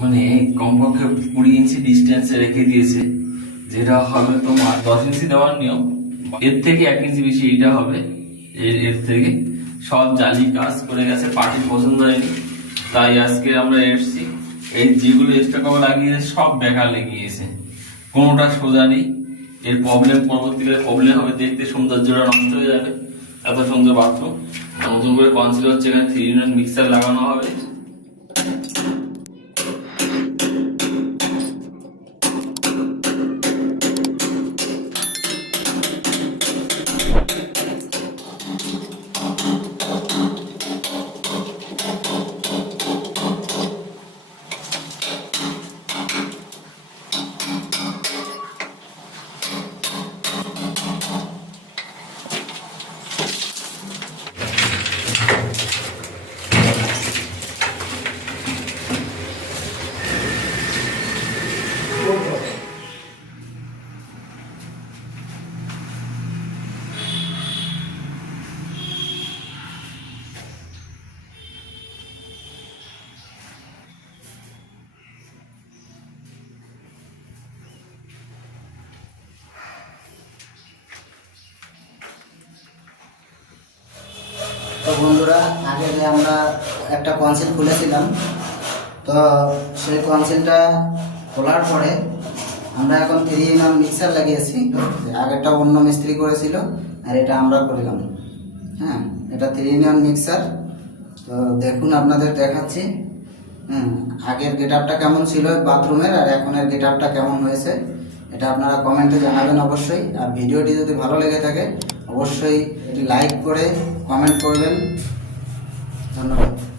মানে কমপক্ষে কুড়ি ইঞ্চি ডিস্টেন্সে রেখে দিয়েছে, যেটা হবে তোমার দশ ইঞ্চি দেওয়ার নিয়ম। এর থেকে এক ইঞ্চি বেশি এটা হবে। এর এর থেকে সব জালি কাজ করে গেছে পার্টি পছন্দ হয়নি। তাই আজকে আমরা এসছি। এই যেগুলো এক্সট্রা কভার লাগিয়েছে, সব বেকার লেগিয়েছে। কোনোটা সোজা নেই। এর প্রবলেম পরবর্তীকালে প্রবলেম হবে, দেখতে সৌন্দর্যটা নষ্ট হয়ে যাবে। এত সুন্দর বাথরুম নতুন করে কনসিল হচ্ছে এখানে থ্রি ইউনিট মিক্সার লাগানো হবে। তো বন্ধুরা, আগে যে আমরা একটা কনসিল খুলেছিলাম, তো সেই কনসেলটা খোলার পরে আমরা এখন থ্রি নাম মিক্সার লাগিয়েছি আগেরটা অন্য মিস্ত্রি করেছিল, আর এটা আমরা করলাম। হ্যাঁ এটা থ্রি মিক্সার তো দেখুন আপনাদের দেখাচ্ছি। হুম আগের গেট আপটা কেমন ছিল বাথরুমের, আর এখনের গেট আপটা কেমন হয়েছে, এটা আপনারা কমেন্টে জানাবেন অবশ্যই। আর ভিডিওটি যদি ভালো লেগে থাকে অবশ্যই লাইক করে কমেন্ট করবেন। ধন্যবাদ।